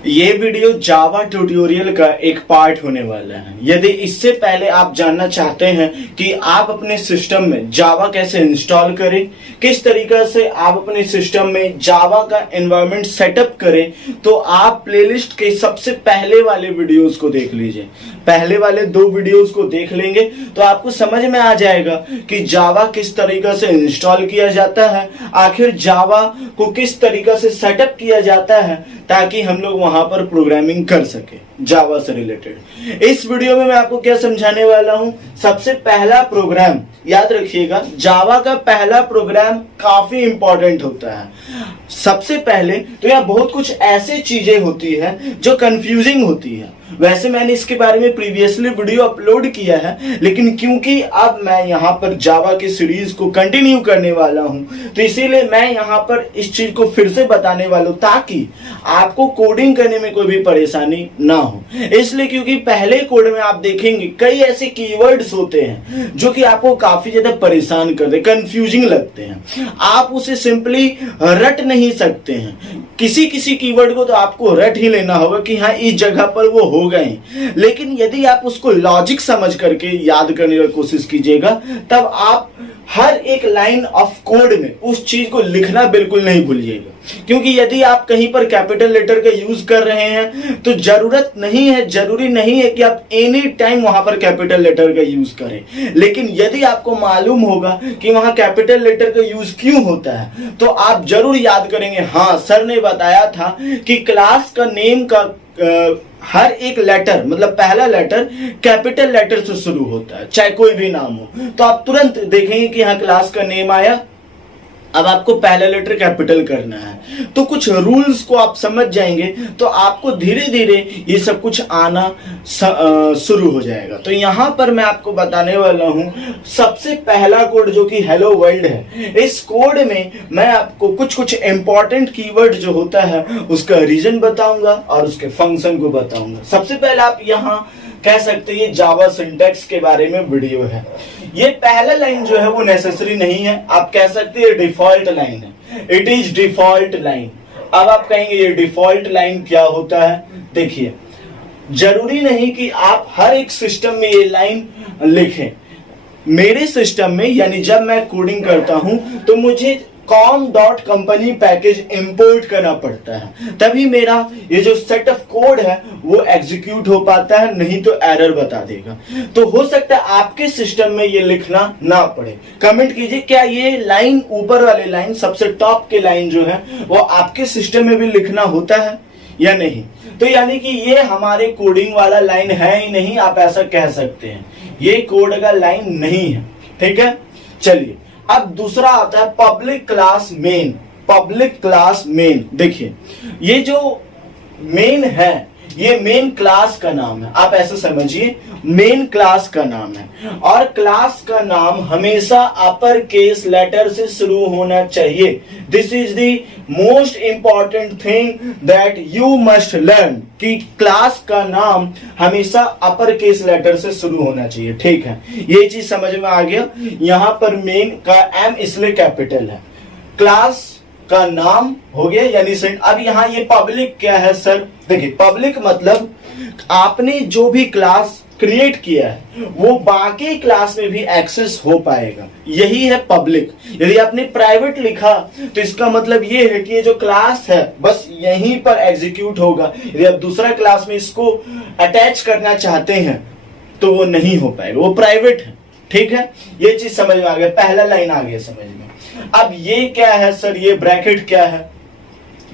ये वीडियो जावा ट्यूटोरियल का एक पार्ट होने वाला है। यदि इससे पहले आप जानना चाहते हैं कि आप अपने सिस्टम में जावा कैसे इंस्टॉल करें, किस तरीका से आप अपने सिस्टम में जावा का एनवायरनमेंट सेटअप करें, तो आप प्लेलिस्ट के सबसे पहले वाले वीडियोस को देख लीजिए। पहले वाले 2 वीडियोस को देख लेंगे तो आपको समझ में आ जाएगा कि जावा किस तरीका से इंस्टॉल किया जाता है, आखिर जावा को किस तरीका से सेटअप किया जाता है, ताकि हम लोग वहां पर प्रोग्रामिंग कर सके जावा से रिलेटेड। इस वीडियो में मैं आपको क्या समझाने वाला हूं, सबसे पहला प्रोग्राम याद रखिएगा, जावा का पहला प्रोग्राम काफी इंपॉर्टेंट होता है। सबसे पहले तो यहाँ बहुत कुछ ऐसे चीजें होती है जो कंफ्यूजिंग होती है। वैसे मैंने इसके बारे में प्रीवियसली वीडियो अपलोड किया है, लेकिन क्योंकि अब मैं यहाँ पर जावा की सीरीज को कंटिन्यू करने वाला हूँ, तो इसीलिए मैं यहाँ पर इस चीज को फिर से बताने वाला हूँ, ताकि आपको कोडिंग करने में कोई भी परेशानी ना हो। इसलिए क्योंकि पहले कोड में आप देखेंगे कई ऐसे कीवर्ड्स होते हैं जो कि आपको काफी ज्यादा परेशान कर दे, कंफ्यूजिंग लगते हैं। आप उसे सिंपली रट नहीं सकते हैं। किसी किसी कीवर्ड को तो आपको रट ही लेना होगा कि हाँ इस जगह पर वो हो गए, लेकिन यदि आप उसको लॉजिक समझ करके याद करने की कोशिश कीजिएगा, तब आप हर एक लाइन ऑफ कोड में उस चीज को लिखना बिल्कुल नहीं भूलिएगा। क्योंकि यदि आप कहीं पर कैपिटल लेटर का यूज कर रहे हैं तो जरूरी नहीं है कि आप एनी टाइम वहां पर कैपिटल लेटर का यूज करें। लेकिन यदि आपको मालूम होगा कि वहां कैपिटल लेटर का यूज क्यों होता है, तो आप जरूर याद करेंगे, हाँ सर ने बताया था कि क्लास का नेम का हर एक लेटर, मतलब पहला लेटर कैपिटल लेटर से शुरू होता है, चाहे कोई भी नाम हो। तो आप तुरंत देखेंगे कि यहाँ क्लास का नेम आया, अब आपको पहला लेटर कैपिटल करना है। तो कुछ रूल्स को आप समझ जाएंगे तो आपको धीरे धीरे ये सब कुछ आना शुरू हो जाएगा। तो यहाँ पर मैं आपको बताने वाला हूँ सबसे पहला कोड जो कि हेलो वर्ल्ड है। इस कोड में मैं आपको कुछ इंपॉर्टेंट कीवर्ड जो होता है उसका रीजन बताऊंगा और उसके फंक्शन को बताऊंगा। सबसे पहले आप यहाँ कह सकते हैं ये जावा सिंटैक्स के बारे में वीडियो है। ये पहला लाइन जो है वो नेसेसरी नहीं है, आप कह सकते हैं डिफॉल्ट लाइन है, इट इज डिफॉल्ट लाइन। अब आप कहेंगे ये डिफॉल्ट लाइन क्या होता है? देखिए, जरूरी नहीं कि आप हर एक सिस्टम में ये लाइन लिखें। मेरे सिस्टम में, यानी जब मैं कोडिंग करता हूं तो मुझे com.company पैकेज इंपोर्ट करना पड़ता है, तभी मेरा ये जो सेट ऑफ कोड है वो एग्जीक्यूट हो पाता है, नहीं तो एरर बता देगा। तो हो सकता है आपके सिस्टम में ये लिखना ना पड़े। कमेंट कीजिए क्या ये लाइन, ऊपर वाले लाइन, सबसे टॉप के लाइन जो है वो आपके सिस्टम में भी लिखना होता है या नहीं। तो यानी कि ये हमारे कोडिंग वाला लाइन है ही नहीं, आप ऐसा कह सकते हैं, ये कोड का लाइन नहीं है। ठीक है, चलिए अब दूसरा आता है public class main. Public class main, देखिए ये जो मेन है ये मेन क्लास का नाम है। आप ऐसे समझिए, मेन क्लास का नाम है और क्लास का नाम हमेशा अपर केस लेटर से शुरू होना चाहिए। This is the most important thing that you must learn, कि क्लास का नाम हमेशा अपर केस लेटर से शुरू होना चाहिए। ठीक है, ये चीज समझ में आ गया। यहां पर मेन का एम इसलिए कैपिटल है, क्लास का नाम हो गया यानी सेंट। अब यहाँ ये पब्लिक क्या है सर? देखिए, पब्लिक मतलब आपने जो भी क्लास क्रिएट किया है वो बाकी क्लास में भी एक्सेस हो पाएगा, यही है पब्लिक। यदि आपने प्राइवेट लिखा तो इसका मतलब ये है कि ये जो क्लास है बस यहीं पर एग्जीक्यूट होगा। यदि आप दूसरा क्लास में इसको अटैच करना चाहते हैं तो वो नहीं हो पाएगा, वो प्राइवेट है। ठीक है, ये चीज समझ में आ गया, पहला लाइन आ गया समझ में। अब ये क्या है सर? ये ब्रैकेट क्या है?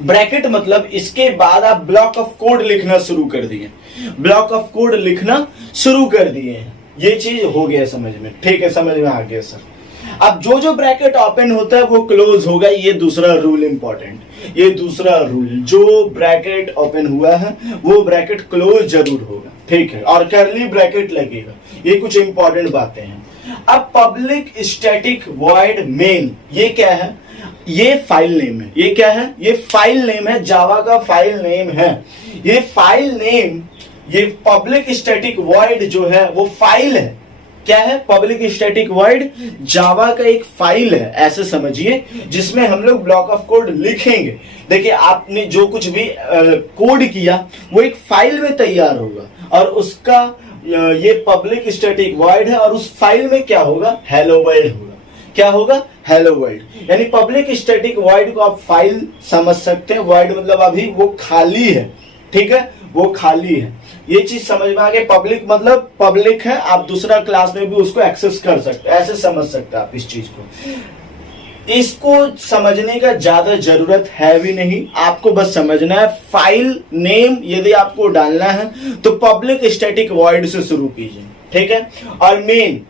ब्रैकेट मतलब इसके बाद आप ब्लॉक ऑफ कोड लिखना शुरू कर दिए, ब्लॉक ऑफ कोड लिखना शुरू कर दिए हैं, ये चीज हो गया समझ में। ठीक है, समझ में आ गया सर। अब जो ब्रैकेट ओपन होता है वो क्लोज होगा, ये दूसरा रूल इंपॉर्टेंट। ये दूसरा रूल, जो ब्रैकेट ओपन हुआ है वो ब्रैकेट क्लोज जरूर होगा। ठीक है, और कर्ली ब्रैकेट लगेगा। ये कुछ इंपॉर्टेंट बातें हैं। अब पब्लिक स्टैटिक वॉइड मेन, ये क्या है? ये फाइल नेम है। ये क्या है? ये फाइल नेम है, जावा का फाइल नेम है। ये फाइल नेम, ये पब्लिक स्टैटिक वॉइड जो है वो फाइल है। क्या है? पब्लिक स्टैटिक वॉइड जावा का एक फाइल है, ऐसे समझिए, जिसमें हम लोग ब्लॉक ऑफ कोड लिखेंगे। देखिए, आपने जो कुछ भी कोड किया वो एक फाइल में तैयार होगा, और उसका ये पब्लिक स्टैटिक वॉइड है, और उस फाइल में क्या होगा? हेलो वर्ल्ड होगा। क्या होगा? Hello world. यानी पब्लिक स्टैटिक वॉइड को आप फाइल समझ सकते हैं। वॉइड मतलब अभी वो खाली है, ठीक है, वो खाली है। ये चीज समझ में आ गई। पब्लिक मतलब पब्लिक है, आप दूसरा क्लास में भी उसको एक्सेस कर सकते हैं, ऐसे समझ सकते हैं आप इस चीज को। इसको समझने का ज्यादा जरूरत है भी नहीं, आपको बस समझना है फाइल नेम यदि आपको डालना है तो पब्लिक स्टैटिक वॉइड से शुरू कीजिए, ठीक है। और मेन,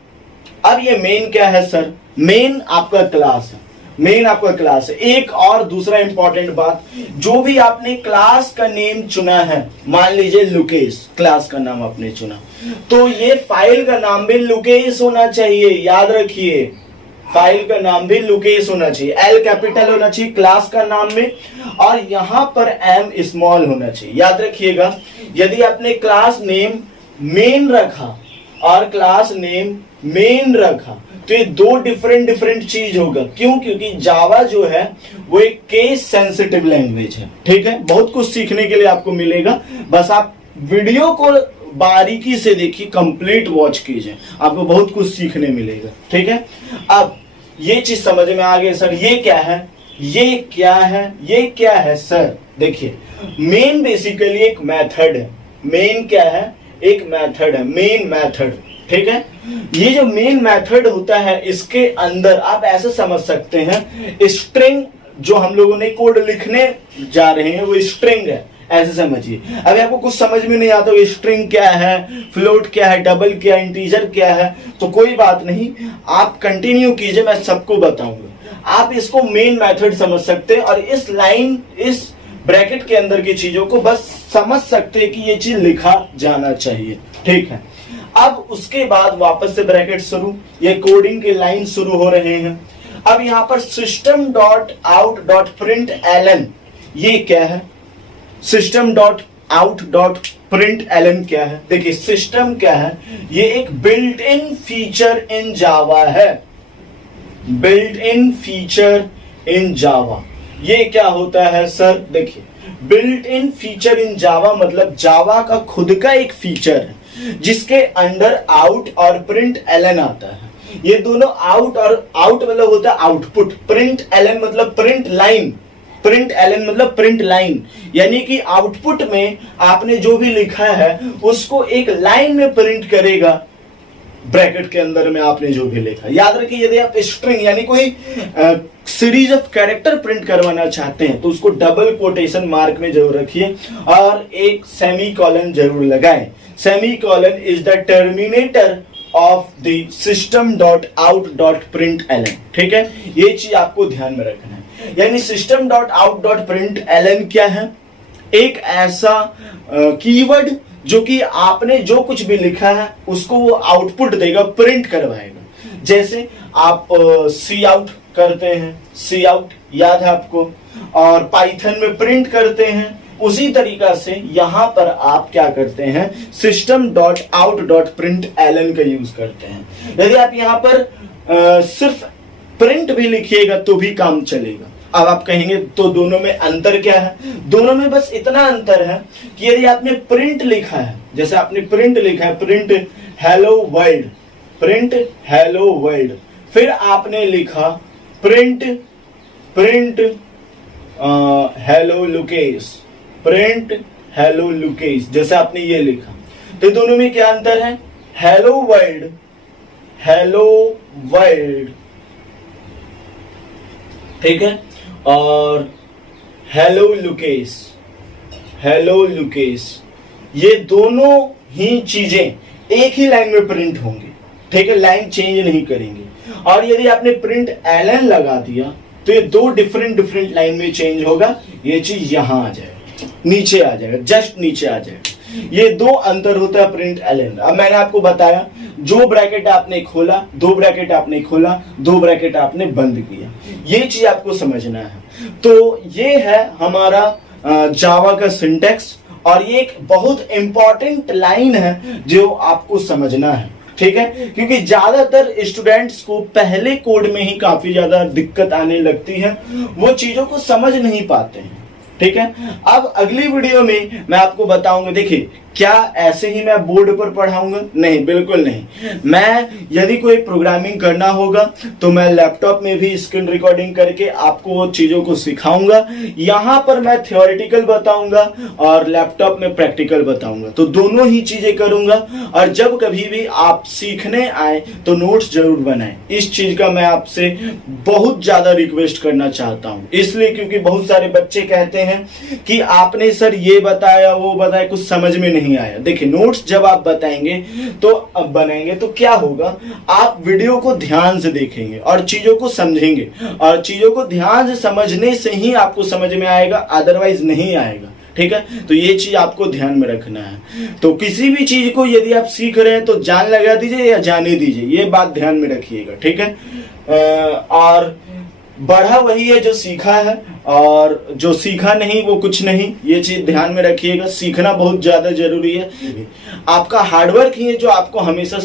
अब ये मेन क्या है सर? मेन आपका क्लास है, मेन आपका क्लास है। एक और दूसरा इंपॉर्टेंट बात, जो भी आपने क्लास का नेम चुना है, मान लीजिए लुकेश क्लास का नाम आपने चुना, तो ये फाइल का नाम भी लुकेश होना चाहिए। याद रखिए, फाइल का नाम भी लुकेश होना चाहिए, एल कैपिटल होना चाहिए क्लास का नाम में, और यहां पर एम स्मॉल होना चाहिए। याद रखिएगा, यदि आपने क्लास नेम मेन रखा और क्लास नेम मेन रखा तो ये दो डिफरेंट चीज होगा। क्यों? क्योंकि जावा जो है वो एक केस सेंसिटिव लैंग्वेज है, ठीक है। बहुत कुछ सीखने के लिए आपको मिलेगा, बस आप वीडियो को बारीकी से देखिए, कंप्लीट वॉच कीजिए, आपको बहुत कुछ सीखने मिलेगा, ठीक है। अब ये चीज समझ में आ गई सर, ये क्या है, ये क्या है, ये क्या है सर? देखिए, मेन बेसिकली एक मेथड है। मेन क्या है? एक मेथड है, मेन मेथड, ठीक है। ये जो मेन मेथड होता है, इसके अंदर आप ऐसे समझ सकते हैं, स्ट्रिंग जो हम लोगों ने कोड लिखने जा रहे हैं वो स्ट्रिंग है, ऐसे समझिए। अगर आपको कुछ समझ में नहीं आता स्ट्रिंग क्या है, फ्लोट क्या है, डबल क्या है, इंटीजर क्या है, तो कोई बात नहीं, आप कंटिन्यू कीजिए, मैं सबको बताऊंगा। आप इसको मेन मेथड समझ सकते हैं, और इस लाइन, इस ब्रैकेट के अंदर की चीजों को बस समझ सकते हैं कि ये चीज लिखा जाना चाहिए, ठीक है। अब उसके बाद वापस से ब्रैकेट शुरू, ये कोडिंग के लाइन शुरू हो रहे हैं। अब यहां पर system dot out dot println, ये क्या है? System dot out dot println क्या है? देखिए, सिस्टम क्या है? ये एक बिल्ट इन फीचर इन जावा है, बिल्ट इन फीचर इन जावा। ये क्या होता है सर? देखिए, बिल्ट इन फीचर इन जावा मतलब जावा का खुद का एक फीचर है, जिसके अंडर आउट और प्रिंट एलन आता है। ये दोनों आउट और आउट मतलब होता है आउटपुट, प्रिंट एलन मतलब प्रिंट लाइन, प्रिंट एलन मतलब प्रिंट लाइन, यानी कि आउटपुट में आपने जो भी लिखा है उसको एक लाइन में प्रिंट करेगा, ब्रैकेट के अंदर में आपने जो भी लिखा। याद रखिए, यदि आप स्ट्रिंग यानी कोई सीरीज ऑफ कैरेक्टर प्रिंट करवाना चाहते हैं तो उसको डबल कोटेशन मार्क में जरूर रखिए और एक सेमी कॉलन जरूर लगाएं। Semicolon is the terminator of the system dot out dot println, ठीक है। ये चीज आपको ध्यान में रखना है। यानी system dot out dot println क्या है? एक ऐसा कीवर्ड जो कि आपने जो कुछ भी लिखा है उसको वो आउटपुट देगा, प्रिंट करवाएगा। जैसे आप सी आउट करते हैं, सी आउट याद है आपको, और पाइथन में प्रिंट करते हैं, उसी तरीका से यहां पर आप क्या करते हैं? System dot out dot println का यूज करते हैं। यदि आप यहां पर सिर्फ प्रिंट भी लिखिएगा तो भी काम चलेगा। अब आप कहेंगे तो दोनों में अंतर क्या है? दोनों में बस इतना अंतर है कि यदि आपने प्रिंट लिखा है, जैसे आपने प्रिंट लिखा है, print hello world, print hello world, फिर आपने लिखा print print hello Lukesh, print hello Lukesh, जैसे आपने ये लिखा, तो दोनों में क्या अंतर है? हेलो वर्ल्ड, हेलो वर्ल्ड, ठीक है, और हेलो लुकेश, हेलो लुकेश, ये दोनों ही चीजें एक ही लाइन में प्रिंट होंगी, ठीक है, लाइन चेंज नहीं करेंगे। और यदि आपने प्रिंट एलन लगा दिया तो ये दो डिफरेंट लाइन में चेंज होगा। ये चीज यहां आ जाएगा, नीचे आ जाएगा, जस्ट नीचे आ जाएगा। ये दो अंतर होता है प्रिंट एलन। अब मैंने आपको बताया, जो ब्रैकेट आपने खोला, दो ब्रैकेट आपने खोला, दो ब्रैकेट आपने बंद किया, ये चीज आपको समझना है। तो ये है हमारा जावा का सिंटैक्स, और ये एक बहुत इंपॉर्टेंट लाइन है जो आपको समझना है। ठीक है, क्योंकि ज्यादातर स्टूडेंट्स को पहले कोड में ही काफी ज्यादा दिक्कत आने लगती है, वो चीजों को समझ नहीं पाते हैं। ठीक है, अब अगली वीडियो में मैं आपको बताऊंगा। देखिए, क्या ऐसे ही मैं बोर्ड पर पढ़ाऊंगा? नहीं, बिल्कुल नहीं। मैं यदि कोई प्रोग्रामिंग करना होगा तो मैं लैपटॉप में भी स्क्रीन रिकॉर्डिंग करके आपको वो चीजों को सिखाऊंगा। यहां पर मैं थियोरेटिकल बताऊंगा और लैपटॉप में प्रैक्टिकल बताऊंगा, तो दोनों ही चीजें करूंगा। और जब कभी भी आप सीखने आए तो नोट्स जरूर बनाएं। इस चीज का मैं आपसे बहुत ज्यादा रिक्वेस्ट करना चाहता हूं, इसलिए क्योंकि बहुत सारे बच्चे कहते हैं कि आपने सर ये बताया वो बताया, कुछ समझ में नहीं आया। देखिए, नोट्स जब आप बताएंगे तो अब बनाएंगे तो क्या होगा, आप वीडियो को ध्यान से देखेंगे और चीजों को समझेंगे, और चीजों को ध्यान से समझने से ही आपको समझ में आएगा, अदरवाइज नहीं आएगा। ठीक है, तो ये चीज आपको ध्यान में रखना है। तो किसी भी चीज को यदि आप सीख रहे हैं तो जान लगा दीजिए या जाने दीजिए, ये बात ध्यान में रखिएगा। ठीक है, और बढ़ा वही है जो सीखा है, और जो सीखा नहीं वो कुछ नहीं, ये चीज ध्यान में रखिएगा। सीखना बहुत ज्यादा जरूरी है। आपका हार्डवर्क ही है जो आपको हमेशा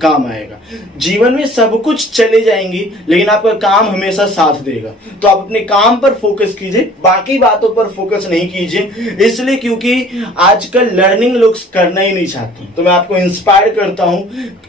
काम आएगा। जीवन में सब कुछ चले जाएंगी लेकिन आपका काम हमेशा साथ देगा। तो आप अपने काम पर फोकस कीजिए, बाकी बातों पर फोकस नहीं कीजिए। इसलिए क्योंकि आजकल लर्निंग लोग करना ही नहीं चाहते। तो मैं आपको इंस्पायर करता हूं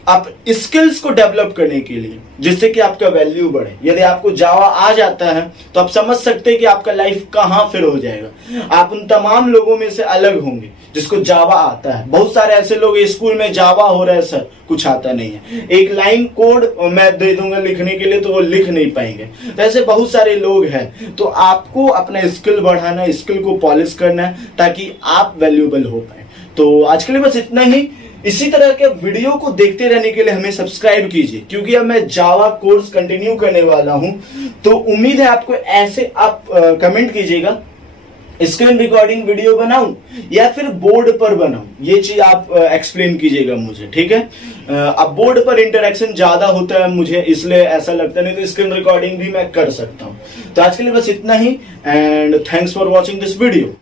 आप स्किल्स को डेवलप करने के लिए, जिससे कि आपका वैल्यू बढ़े। यदि आपको जावा आ जाता है तो आप समझ सकते हैं कि आपका लाइफ कहां फिर हो जाएगा। आप उन तमाम लोगों में से अलग होंगे जिसको जावा आता है। बहुत सारे ऐसे लोग स्कूल में जावा हो रहा है सर, कुछ आता नहीं है। एक लाइन कोड मैं दे दूंगा लिखने के लिए तो वो लिख नहीं पाएंगे। तो ऐसे बहुत सारे लोग हैं। तो आपको अपना स्किल बढ़ाना, स्किल को पॉलिश करना है ताकि आप वैल्यूएबल हो पाए। तो आज के लिए बस इतना ही। इसी तरह के वीडियो को देखते रहने के लिए हमें सब्सक्राइब कीजिए, क्योंकि अब मैं जावा कोर्स कंटिन्यू करने वाला हूं। तो उम्मीद है आपको ऐसे आप कमेंट कीजिएगा, स्क्रीन रिकॉर्डिंग वीडियो बनाऊं या फिर बोर्ड पर बनाऊं, ये चीज आप एक्सप्लेन कीजिएगा मुझे। ठीक है, अब बोर्ड पर इंटरेक्शन ज्यादा होता है मुझे, इसलिए ऐसा लगता नहीं, तो स्क्रीन रिकॉर्डिंग भी मैं कर सकता हूं। तो आज के लिए बस इतना ही, and thanks for watching this video.